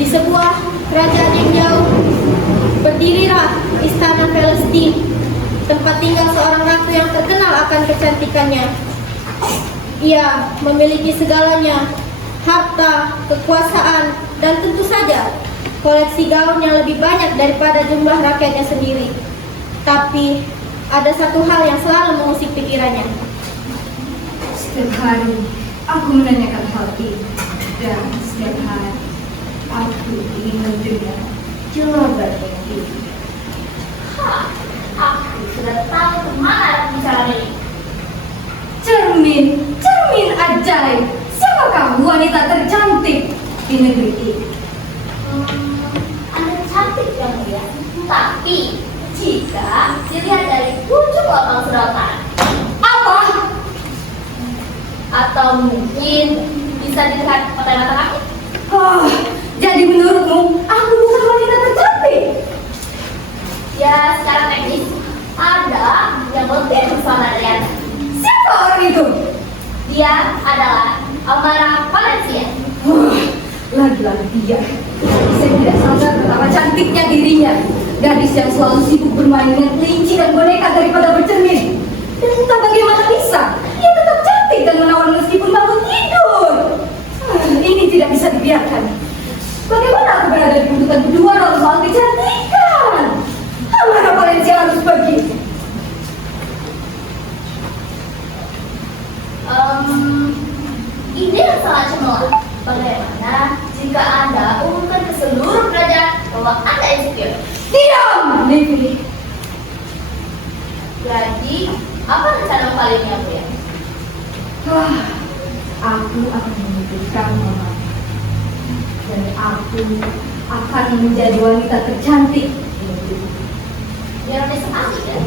Di sebuah kerajaan yang jauh, berdirilah istana Palestina, tempat tinggal seorang ratu yang terkenal akan kecantikannya. Ia memiliki segalanya, harta, kekuasaan, dan tentu saja koleksi gaun yang lebih banyak daripada jumlah rakyatnya sendiri. Tapi ada satu hal yang selalu mengusik pikirannya. Setiap hari aku menanyakan hal ini, dan setiap hari aku ingin mendengar jawabannya ini. Aku sudah tahu kemana bicara ini. Cermin ajaib. Siapakah wanita tercantik di negeri ini? Anda cantik yang mulia, tapi jika dilihat dari ujung lubang sedotan, Apa? atau mungkin bisa dilihat mata-mata kaki. Jadi menurutmu aku bukan wanita tercantik? Ya, secara teknis ada yang lebih bersama dari Anda. Siapa orang itu? Dia adalah Amara Valencia. Lagi-lagi dia. Saya tidak sadar betapa cantiknya dirinya. Gadis yang selalu sibuk bermain dengan kelinci dan boneka daripada bercermin. Dan entah bagaimana bisa, ia tetap cantik dan menawan meskipun bangun tidur. Ini tidak bisa dibiarkan. Bagaimana aku berada di kedudukan kedua dalam soal kecantikan? Amara Valencia harus pergi. Ini yang sangat cemerlang. Bagaimana jika Anda umumkan ke seluruh kerajaan bahwa Anda insecure? Diam, Livi. Jadi, apa rencana kalian yang mulia? Aku akan memberikan mama. Dan aku akan menjadi wanita tercantik di negeri ini. Ironis sekali ya.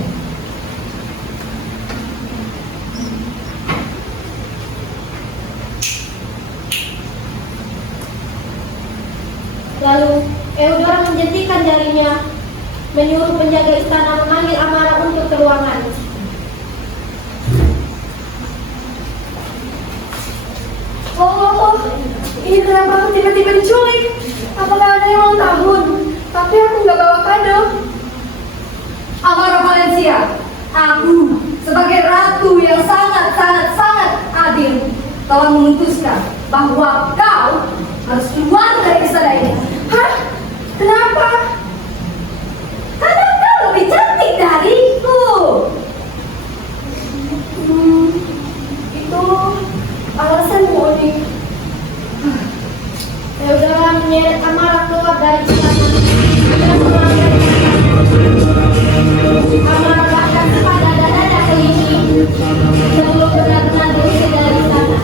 Lalu Eudora menjentikan jarinya, menyuruh penjaga istana memanggil Amara untuk ke ruangan. Ini kenapa aku tiba-tiba diculik? Apakah ada yang ulang tahun? Tapi aku nggak bawa kado. Amara Valencia, aku sebagai ratu yang sangat adil telah memutuskan bahwa kau harus keluar dari istana ini. Hah? Kenapa? Karena kau lebih cantik dariku. Itu alasanmu, Odi. Eudora menyeret Amara keluar dari istana dan melanggar. Amara bahkan sempat dada kelinci sebelum benar-benar diusir dari istana.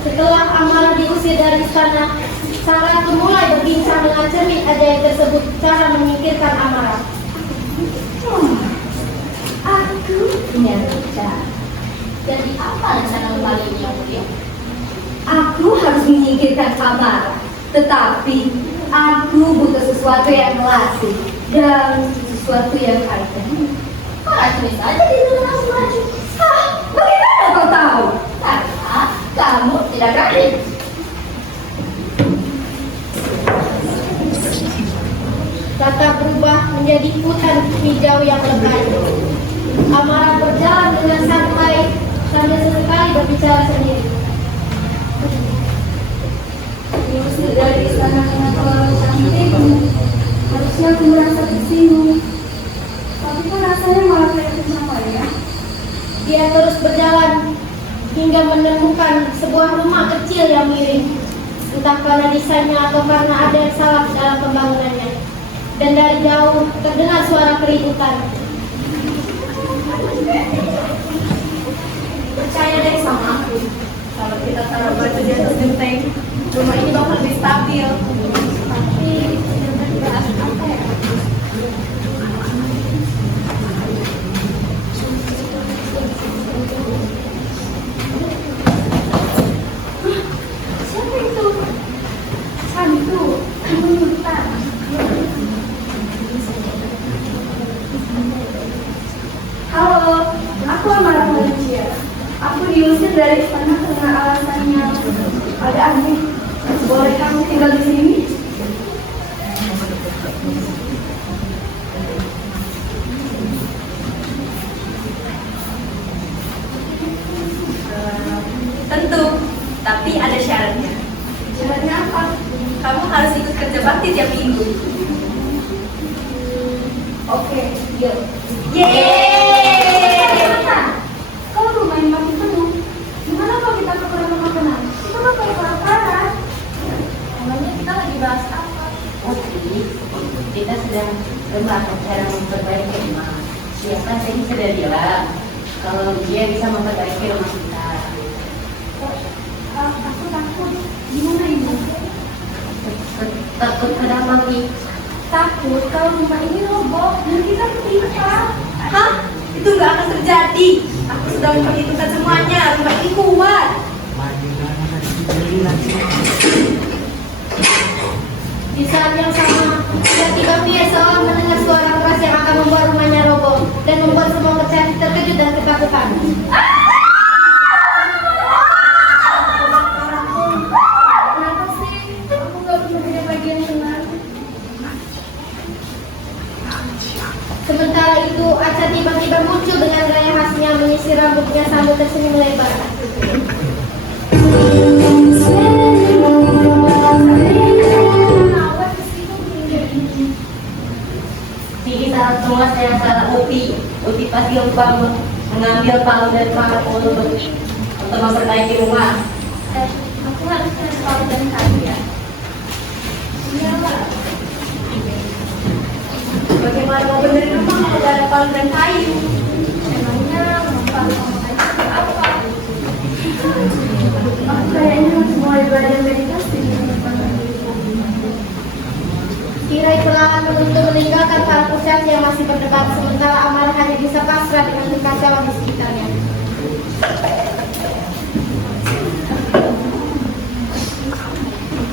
Setelah Amara diusir dari istana, sang ratu mulai berbincang dengan cermin ajaib tersebut cara menyingkirkan Amara. Aku punya rencana. Jadi apa rencana kalian yang mulia? Aku harus menyingkirkan Amara, tetapi aku butuh sesuatu yang klasik dan sesuatu yang ikonik. Racuni saja di luar langsung maju. Bagaimana kau tahu? Karena kamu tidak berani. Tata berubah menjadi hutan hijau yang lebat. Amara berjalan dengan santai sambil sesekali berbicara sendiri. Diusir dari istana karena terlalu cantik. Harusnya aku merasa tersinggung. Tapi kok rasanya malah kayak kenapa ya? Dia terus berjalan hingga menemukan sebuah rumah kecil yang miring. Entah karena desainnya atau karena ada yang salah dalam pembangunannya. Dan dari jauh terdengar suara keributan. Percaya deh sama aku, kalau kita taruh batu di atas genteng, rumah ini bakal lebih stabil. Tapi benar-benar apa ya? Siapa itu? Hantu, hantu hutan. Aku diusir dari istana karena alasannya ada aneh. Boleh kamu tinggal di sini? Tentu, tapi ada syaratnya. Syaratnya apa? Kamu harus ikut kerja bakti tiap minggu. Oke, yuk. Yeay! Kalau rumahnya makin penuh, gimana kalau kita ke rumah makanan? Kita kan kayak kelaparan. Emangnya kita lagi bahas apa? Kita sedang membahas cara memperbaiki rumah. Siapa tadi sudah bilang kalau dia bisa memperbaiki rumah kita. Aku takut. Gimana ibu? Takut kenapa Pi? Takut kalau rumah ini roboh dan kita ketimpa. Hah? Itu nggak akan terjadi. Aku sudah memperhitungkan semuanya. Rumah ini kuat. Di saat yang sama, tiba-tiba Pia seolah mendengar suara keras yang akan membuat rumahnya roboh dan membuat semua Kurcaci terkejut dan ketakutan. Kenapa sih? Aku gak bisa punya bagian benar. Sementara itu, Aca tiba-tiba muncul dengan gaya khasnya menyisir rambutnya sambil tersenyum lebar. Sini salah semua saya salah Upi. Upi pasti lupa mengambil palu dan parpol untuk memperbaiki rumah. Aku harus cari palu dan kayu ya. Bagaimana mau benerin rumah kalau nggak ada palu dan kayu? Emangnya mau palu sama kayu itu apa? Aku kayaknya harus mulai belajar meditasi di depan diriku. Tirai perlahan menuntut meninggalkan para Kurcaci yang masih berdebat, sementara Amara hanya bisa pasrah dengan kekacauan di sekitarnya.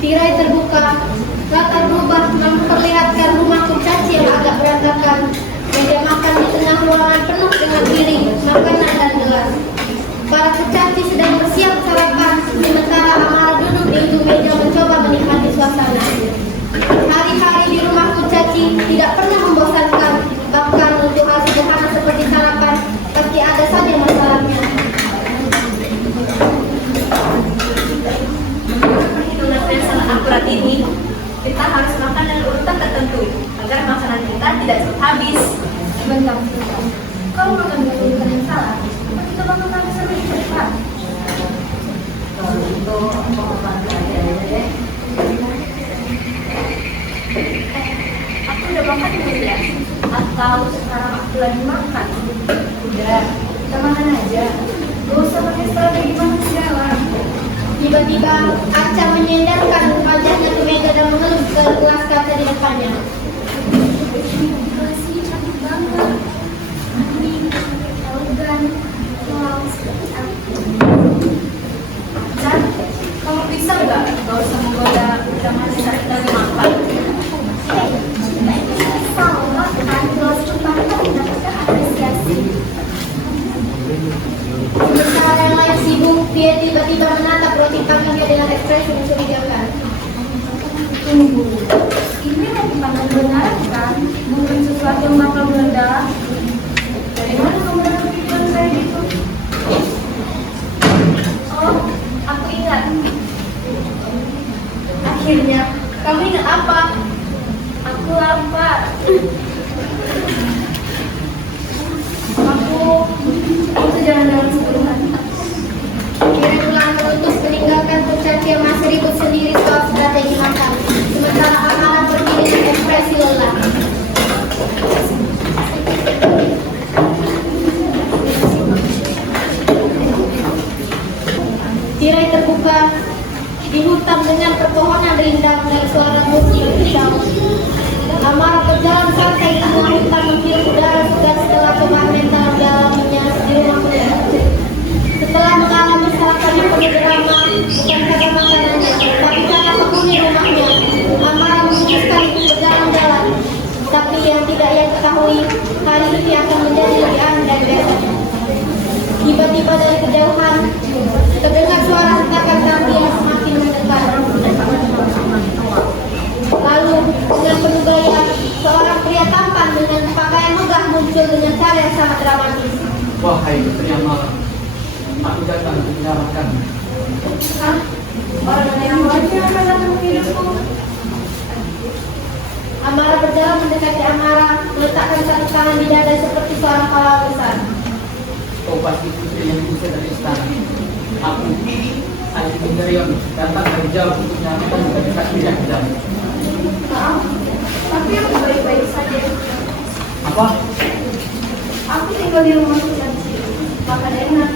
Tirai terbuka, latar berubah memperlihatkan rumah Kurcaci yang agak berantakan. Meja makan di tengah ruangan penuh dengan piring, makanan dan gelas. Para Kurcaci sedang bersiap sarapan, sementara Amara duduk di ujung meja mencoba menikmati suasana. Hari-hari di rumah Kurcaci tidak pernah membosankan, bahkan untuk hal sederhana seperti sarapan, pasti ada saja masalahnya. Perhitungan yang sangat akurat ini, kita harus makan dengan urutan tertentu agar makanan kita tidak cepat habis. Bentar. Kalau makan dengan urutan yang salah, kita bakal tak bisa lebih cepat. Kalau itu aku bantu aja deh. Aku udah makan belum ya? Atau sekarang aku lagi makan? Udah, kita makan aja. Gak usah pakai strategi makan segala. Tiba-tiba Aca menyendarkan wajahnya ke meja dan mengeluh ke gelas kaca di depannya. Masih cantik banget. Ini elegan. Wow, seperti aku. Dan kamu bisa nggak usah menggoda jangan saat kita lagi makan. Sama kan, gelas depan kan mendapatkan apresiasi. Sementara yang lain sibuk, dia tiba-tiba menatap roti panggangnya dengan ekspresi mencurigakan. Tunggu. Ini roti panggang benar kan? Bukan sesuatu yang bakal meledak. Dari mana kamu dapat pikiran kayak gitu? Oh, aku ingat. Akhirnya, kamu ingat apa? Aku lapar. Itu jangan-jangan sebulan. Tirai perlahan menutup meninggalkan Kurcaci yang masih ribut sendiri soal strategi makan. Sementara Amara berdiri dengan ekspresi lelah. Tirai terbuka di hutan dengan pepohonan rindang dan suara musik pisau. Amara berjalan santai di tengah hutan menghirup udara segar setelah coba mental dalamnya di rumah Kurcaci. Setelah mengalami sarapan yang penuh drama, bukan karena makanannya, tapi karena penghuni rumahnya, Amara memutuskan untuk berjalan-jalan. Tapi yang tidak ia ketahui, hari ini akan menjadi lebih aneh dari biasanya. Tiba-tiba dari kejauhan, muncul dengan cara yang sangat dramatis. Wahai putri Amara, aku datang untuk menyelamatkan. Ah, orang mana yang lagi yang akan datang ke hidupku? Amara berjalan mendekati Amara, meletakkan satu tangan di dada seperti seorang pahlawan besar. Kau pasti putri yang diusir dari istana. Aku, Aji Mindarion, datang dari jauh untuk menyelamatkan dari kaki yang kejam. Maaf, tapi aku baik-baik saja. Apa? Aku tinggal di rumah Kurcaci, makan enak,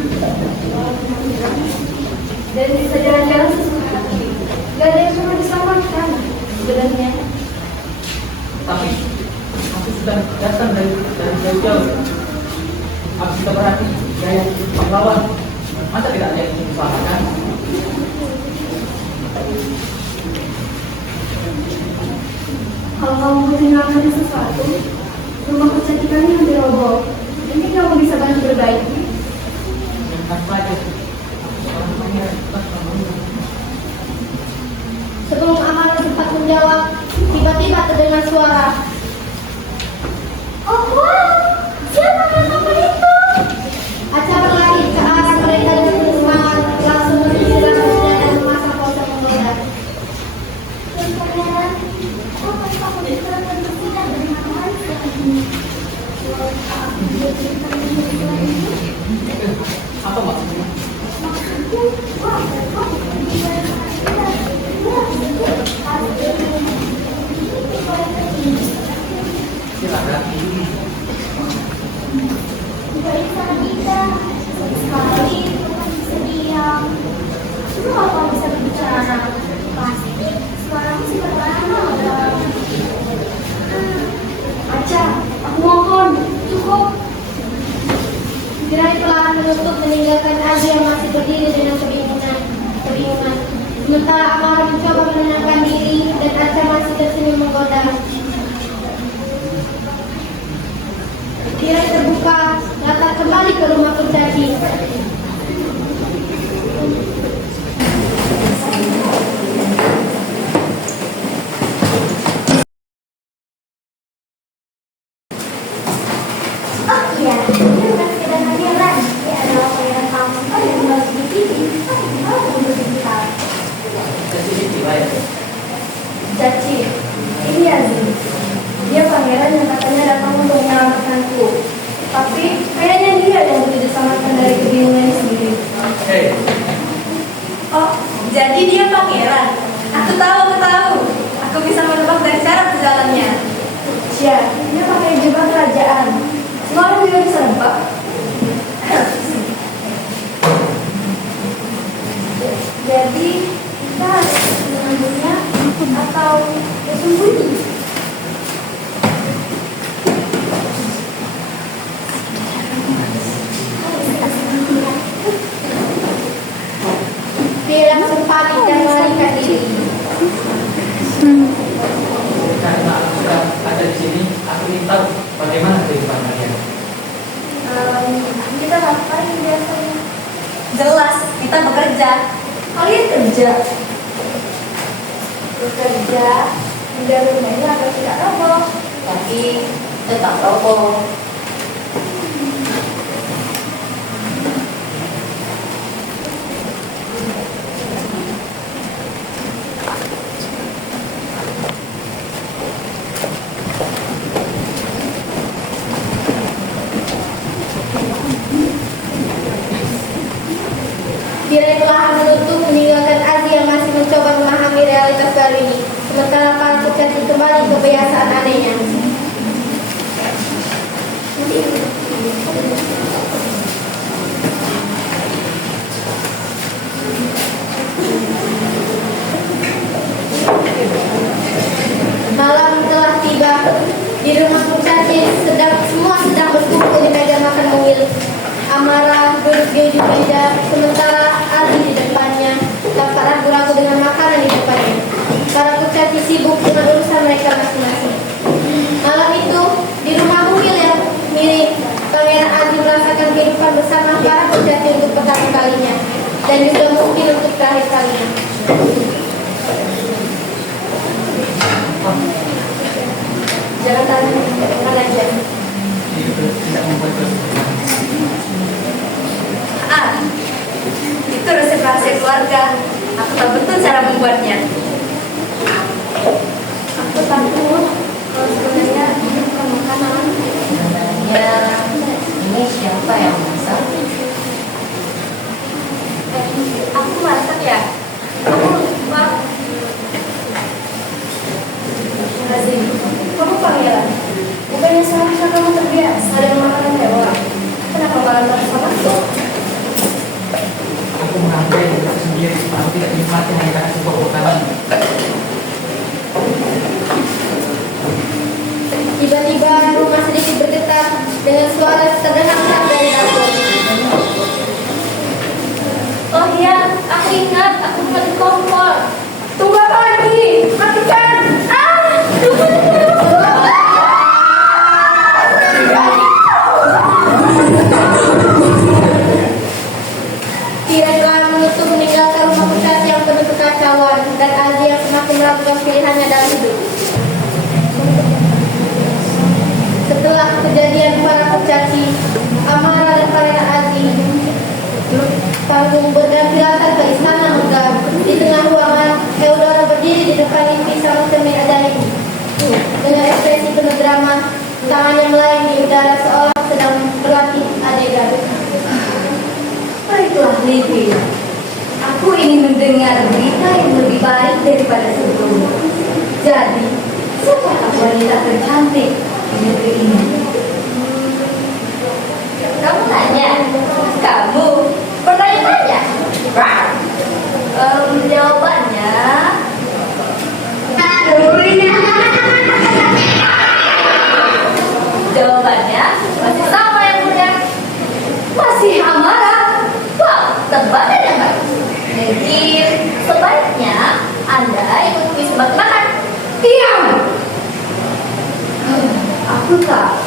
dan bisa jalan-jalan sesuka hati. Gak ada yang perlu diselamatkan sebenarnya. Tapi aku sudah datang dari jauh-jauh. Aku sudah berarti gaya pahlawan. Masa tidak ada yang diusahakan? Kalau kamu kehilangan sesuatu, rumah Kurcaci kami hampir roboh. Mungkin kamu bisa bantu berbaiki. Dengan saja. Orang pangeran tetap membangun. Sebelum Amara sempat menjawab, tiba-tiba terdengar suara. Oh wow, siapa nama itu? Aca berlari ke arah mereka dengan penuh semangat, langsung menuju rambutnya dan memasang pose menggoda. Dan pangeran, apa yang kamu bicarakan bersinar dengan manusia ini? Aku dia cerita ini. Apa maksudnya? Maksudku, wah, kamu Silakan. Periksa kita sekali sediam. Semua kamu bisa berbicara. Pasti suaramu sih perlahan. Aca, aku mohon, cukup. Gerai perlahan menutup meninggalkan Aji yang masih berdiri dengan kebingungan. Sementara Amara mencoba menenangkan diri dan Aca masih tersenyum menggoda. Gerai terbuka, datang kembali ke rumah Kurcaci. Oh iya, ini bukan sekedar pangeran. Dia adalah pangeran tampan yang bagus di TV. Oh, begitu kita. Jadi ya. Caci, ini Azim. Dia pangeran yang katanya datang untuk menyelamatkanku. Tapi kayaknya dia yang butuh diselamatkan dari kebingungannya sendiri. Hei, Oh, jadi dia pangeran. Aku tahu. Aku bisa menebak dari cara berjalannya. Cia, dia pakai jubah kerajaan. Semua orang juga bisa nebak. Jadi kita harus mengambilnya atau bersembunyi. Dia langsung panik dan melarikan diri. karena aku sudah ada di sini, aku ingin tahu bagaimana kehidupan kalian. Kita ngapain biasanya? Jelas, kita bekerja. Kalian kerja. Bekerja, menjaga rumah ini agar tidak roboh. Tapi tetap roboh. Gerai perlahan menutup meninggalkan Aji yang masih mencoba memahami realitas baru ini. Sementara para Kurcaci kembali ke kebiasaan anehnya. Malam telah tiba. Di rumah Kurcaci semua sedang berkumpul di meja makan mungil. Amara duduk di ujung meja, sementara Aji di depannya, tampak ragu-ragu dengan makanan di depannya. Para Kurcaci sibuk dengan urusan mereka masing-masing. Malam itu, di rumah mungil yang mirip, Pangeran Aji merasakan kehidupan bersama para Kurcaci untuk pertama kalinya, dan juga mungkin untuk terakhir kalinya. Jangan tanya aja. Ah, itu resep rahasia keluarga. Aku tahu betul cara membuatnya. Aku takut kalau sebenarnya ini bukan makanan. Ya, ini siapa yang masak? Aku masak ya. Kamu maaf. Lazim, kamu pangeran. Bukannya seharusnya kamu terbiasa dengan makanan mewah. Kenapa malah merasa masuk? Aku menghargai diri aku sendiri. Aku tidak menikmati hanya karena sebuah makanan. Tiba-tiba rumah sedikit bergetar dengan suara terdengar dari dapur. Oh iya, aku ingat. Aku ingat di kompor. Tunggu apa lagi? Matikan! Tunggu. Tirai telah menutup meninggalkan rumah kurcaci yang penuh kekacauan dan Aziz yang semakin melakukan pilihannya dalam hidup. Setelah kejadian para kurcaci, Amara dan Pangeran Aziz tanggung berganti-ganti ke istana megah. Di tengah ruangan, Eudora berdiri di depan mimpi sang cermin ajaib. Dengan ekspresi penuh drama, tangannya melayang di udara seolah sedang berlatih adegan. Baiklah, Livi. Aku ingin mendengar berita yang lebih baik daripada sebelumnya. Jadi, siapakah wanita tercantik di negeri ini? Kamu tanya? Kamu bertanya-tanya? Jawabannya... Jawabannya masih sama yang mulia. Masih Amara. Wow, tebakan yang baik. Mungkin sebaiknya Anda ikut kuis tebak-tebakan. Diam. Aku tahu.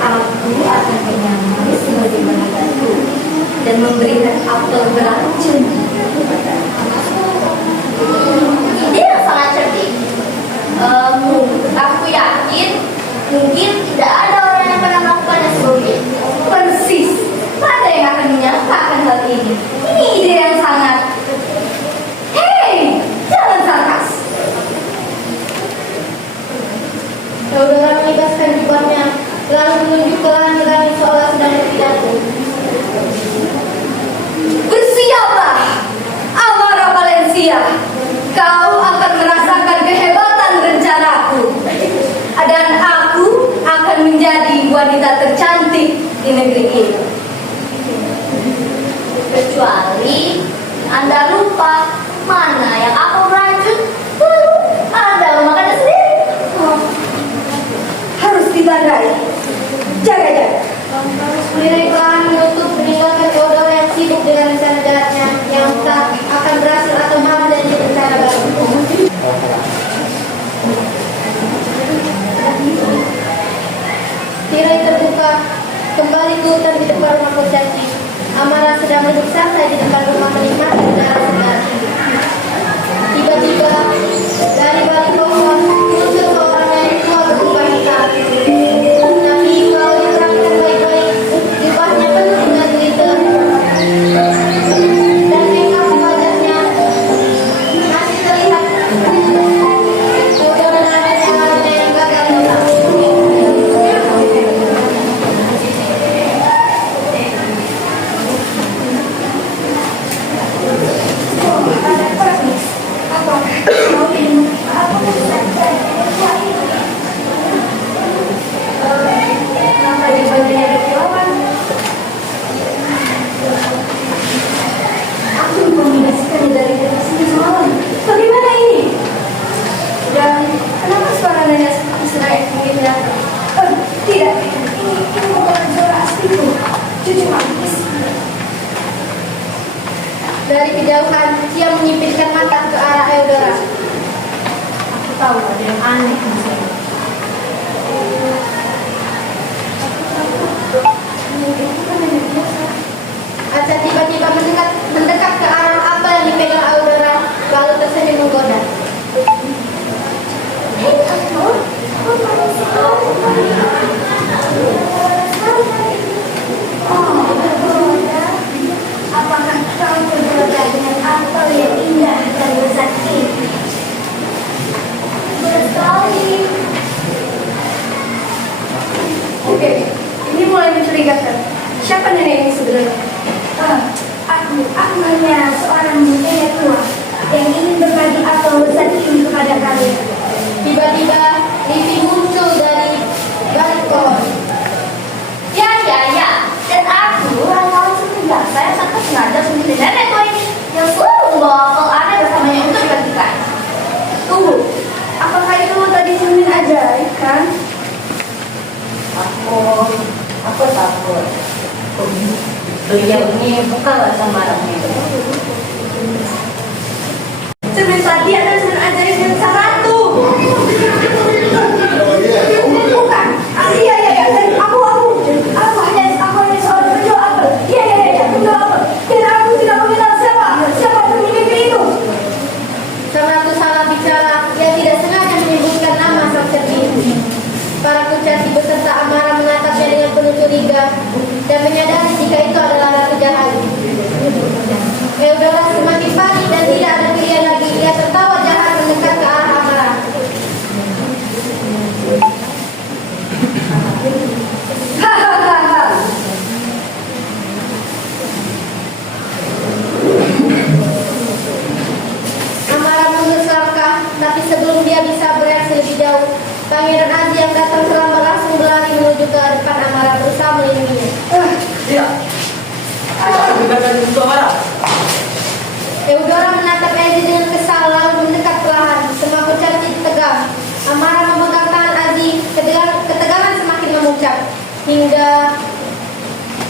Aku akan menyamai sebagai wanitaku dan memberikan apel beracun kepada ide yang sangat cerdik. Aku yakin mungkin tidak ada orang yang pernah melakukannya sebelumnya. Persis. Ada yang akan menyangkakan hal ini. Ini ide yang sangat. Hei, jangan sarkas. Eudora melibaskan jubahnya, lalu menunjuk ke langit seolah sedang berpidato. Bersiaplah, Amara Valencia. Kau akan merasakan kehebatan rencanaku. Dan aku akan menjadi wanita tercantik di negeri ini. Kecuali Anda lupa mana yang aku beracun, Anda memakannya sendiri. Harus ditandai. Jaga-jaga. Tirai perlahan menutup meninggalkan Eudora yang sibuk dengan rencana jahatnya yang tak akan berhasil atau malah menjadi rencana baru. Tirai terbuka kembali ke hutan di depan rumah kurcaci. Amara sedang duduk santai di depan rumah menikmati udara segar. Tiba-tiba dari balik pohon muncul seorang nenek tua berjubah hitam. Tapi kalau diterangkan baik-baik, jubahnya penuh dengan glitter. Dan makeup wajahnya masih terlihat Eudora dengan yang gagal total. Kenapa di badannya ada kilauan? Aku mengkombinasikannya dari sini semalam. Bagaimana ini? Dan kenapa suara nenek seperti serai pinggirnya? Tidak, ini bukan suara asliku. Cucu manis. Dari kejauhan, dia menyipitkan mata ke arah Eudora. Aku tahu ada yang aneh di sini. Aca tiba-tiba mendekat ke arah apa yang dipegang Eudora, lalu tersenyum menggoda. Hei, aku manusia. Aku hanya seorang nenek tua yang ingin berbagi apel lezat ini kepada kalian. Tiba-tiba Livi muncul dari balik pohon. Ya. Dan aku adalah seperti biasa yang tak sengaja seperti nenek tua ini yang selalu membawa apel aneh bersamanya untuk dibagikan. Tunggu, apakah itu tadi cermin ajaib kan? Aku takut. Beliau ini bukanlah samarangnya. Cermin tadi ada cermin ajaib dan sang ratu. Bukan. Iya. Aku hanya seorang penjual apel. Iya, penjual apel. Dan aku tidak mengenal siapa pemilik itu. Sang ratu salah bicara. Ia tidak sengaja menyebutkan nama sang cermin. Para kurcaci beserta Amara menatapnya dengan penuh curiga dan menyadari jika itu adalah ratu jahat. Eudora semakin panik dan tidak ada pilihan lagi. Ia tertawa jahat mendekat ke arah Amara. Hahaha. Amara mundur selangkah, tapi sebelum dia bisa bereaksi lebih jauh, Pangeran Aziz yang datang terlambat langsung berlari menuju ke depan Amara berusaha melindunginya. Tidak. Aku berikan untuk Amara. Eudora menatap Aziz dengan kesal lalu mendekat perlahan. Semua kurcaci tegang. Amara memegang tangan Aziz, ketegangan semakin memuncak.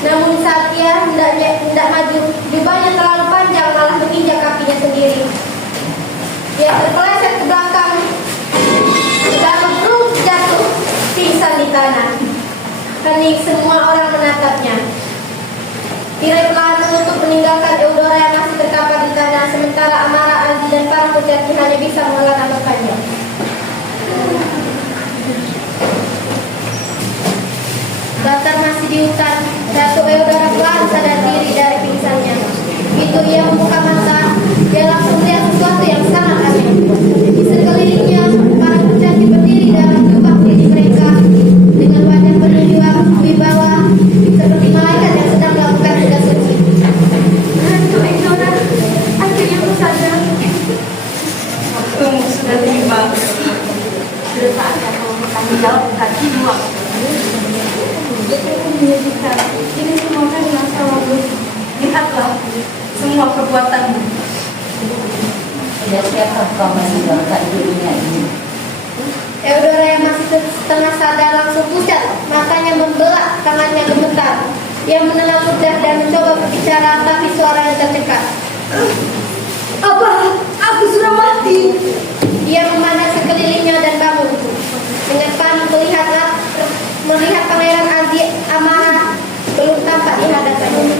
Namun saat ia hendak maju, jubahnya terlalu panjang malah menginjak kakinya sendiri. Ia terpeleset ke belakang, lalu terus jatuh pingsan di tanah. Hening semua orang menatapnya. Tirai perlahan menutup meninggalkan Eudora yang masih terkapar di tanah, sementara Amara, Aziz dan para kurcaci hanya bisa menghela nafas panjang. Latar masih di hutan, Ratu Eudora perlahan sadar diri dari pingsannya. Begitu ia membuka mata, dia langsung melihat sesuatu yang sangat aneh. Di sekelilingnya, para kurcaci berdiri dalam jubah putih mereka dengan wajah penuh wibawa, seperti malaikat yang sedang melakukan tugas suci. Ratu Eudora, akhirnya aku sadar. Waktumu sudah tiba. Sudah saatnya kamu bertanggung jawab kaki dua. Itu menyedihkan. Ini semua kan masa lalu. Lihatlah semua perbuatanmu. Tidak siapkah kau meninggalkan dunia ini? Eudora yang masih setengah sadar langsung pucat, matanya membelak, tangannya gemetar. Ia menelan ludah dan mencoba berbicara, tapi suaranya tercekat. Apa? Aku sudah mati. Ia memandang sekelilingnya dan bangun. Dengan panik melihat Pangeran Aziz Amara belum tampak di hadapannya.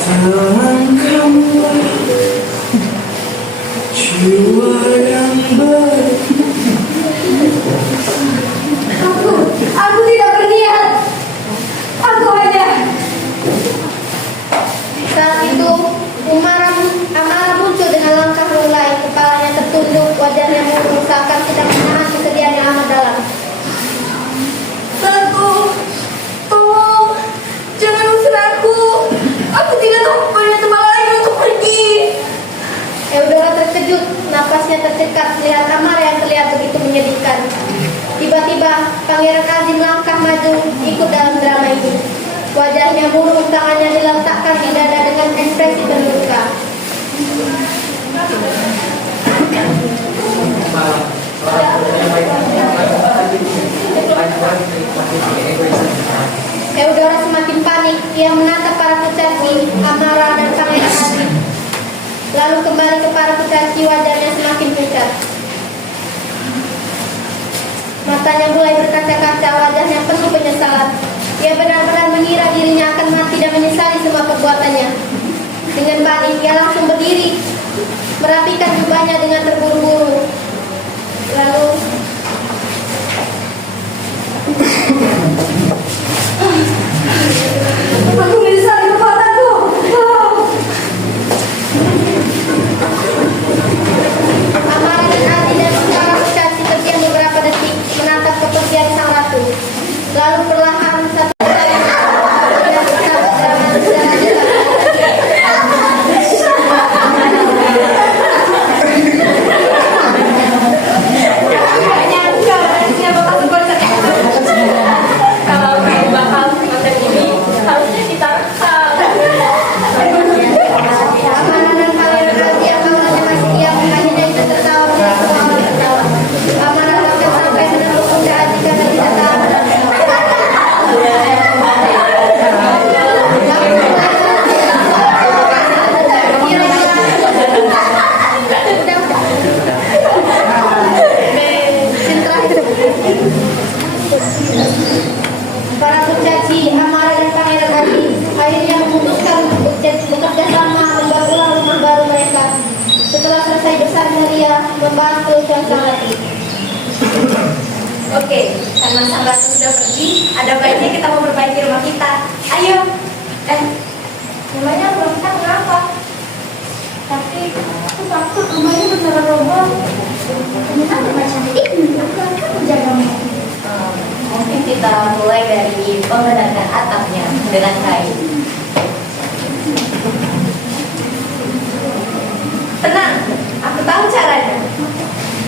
Tangan kamu jiwa yang baik. Aku tidak berniat. Aku hanya. Saat itu Amara muncul dengan langkah mulai, kepalanya tertunduk, wajahnya murung seakan sedang menahan kesedihan yang amat dalam. Tolong, jangan usir aku. Aku tidak tahu banyak tempat lain untuk pergi. Eudora terkejut, napasnya tercekat melihat Amara yang terlihat begitu menyedihkan. Tiba-tiba Pangeran Aziz melangkah maju ikut dalam drama itu. Wajahnya murung, tangannya diletakkan di dada dengan ekspresi penuh duka. Eudora semakin panik. Ia menatap para kurcaci, Amara dan Pangeran Aziz. Lalu kembali ke para kurcaci, wajahnya semakin pucat. Matanya mulai berkaca-kaca, wajahnya penuh penyesalan. Ia benar-benar mengira dirinya akan mati dan menyesali semua perbuatannya. Dengan balik, ia langsung berdiri, merapikan jubahnya dengan terburu-buru. Lalu Aku menyesali perbuatanku. Amara dan Aziz dan para kurcaci terdiam beberapa detik menatap kepergian sang ratu. Lalu perlahan satu persatu ada baiknya kita memperbaiki rumah kita. Ayo. Namanya rumah kita kenapa? Tapi aku takut rumahnya beneran roboh. Ternyata rumah cantik ini, aku akan menjagamu. Mungkin kita mulai dari pembenahan atapnya dengan kain. Tenang, aku tahu caranya.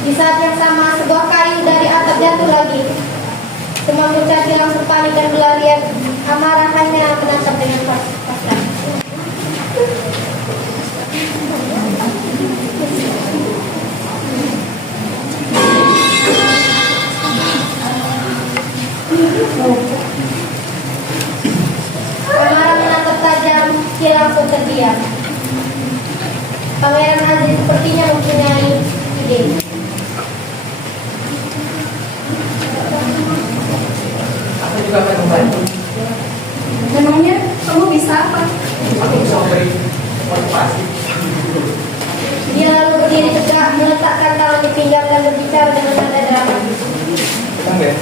Di saat yang sama, sebuah kayu dari atap jatuh lagi. Semua kurcaci langsung panik dan berlarian. Amarah hanya menatap dengan pasrah. Amarah menatap tajam, dia langsung terdiam. Pangeran Aziz sepertinya mempunyai ide. Aku juga akan membantu. Memangnya kamu bisa apa? Aku bisa memberi motivasi. Dia lalu berdiri tegak, meletakkan tangan di pinggang dan berbicara dengan nada dramatis. Tenang ya.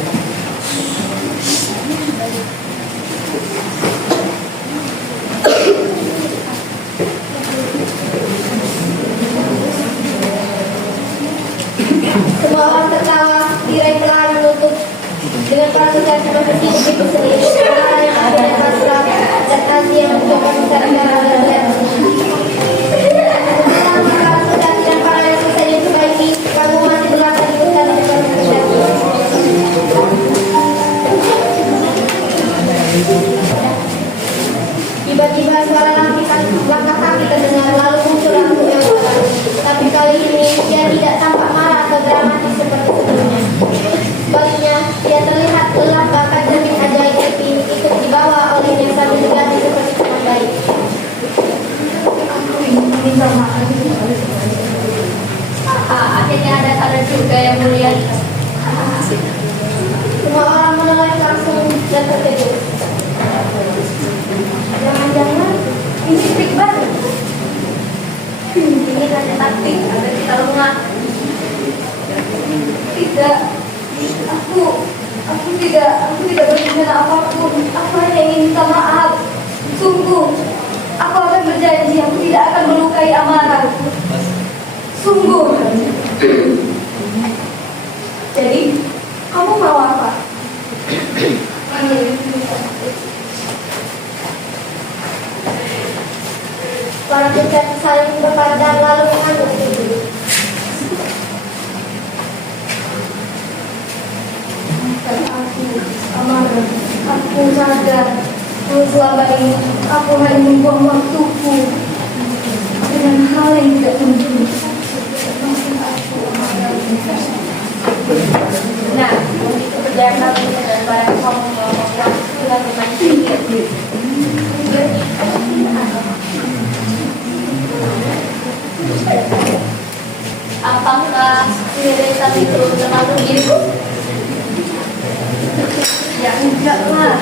Semua orang tertawa, tirai perlahan menutup. Dengan para kurcaci masih hidup sendiri, orang yang ada dan pasrah, dan Aziz yang mencoba mencari cara dan para kurcaci dan para yang selesai diperbaiki, panggung masih berlangsung di hutan di depan kurcaci. Tiba-tiba suara langkah kaki terdengar, lalu muncul lampu yang baru. Tapi kali ini dia tidak tampak marah atau dramatis seperti sebelumnya. Sebaliknya, dia terlihat lelah, bahkan cermin ajaib ini ikut dibawa olehnya sambil diganti seperti teman baik. Aku ingin meminta maaf. Akhirnya ada sadar juga yang mulia. Semua orang menoleh langsung dan terkejut. Jangan-jangan ini trik baru. Ini hanya taktik agar kita lengah. Tidak, aku tidak berrencana apapun. Aku hanya ingin minta maaf. Sungguh, aku akan berjanji aku tidak akan melukai Amarah. Sungguh. Jadi, kamu mau apa? Para kurcaci saling berpandang lalu mengangguk diri. Amarah, aku sadar bahwa selama ini aku hanya membuang waktuku dengan hal yang tidak penting. Nah, untuk kerjaan kami dan barang kamu melakukan dengan bermain apakah irisan itu termasuk diriku? Ya enggak lah.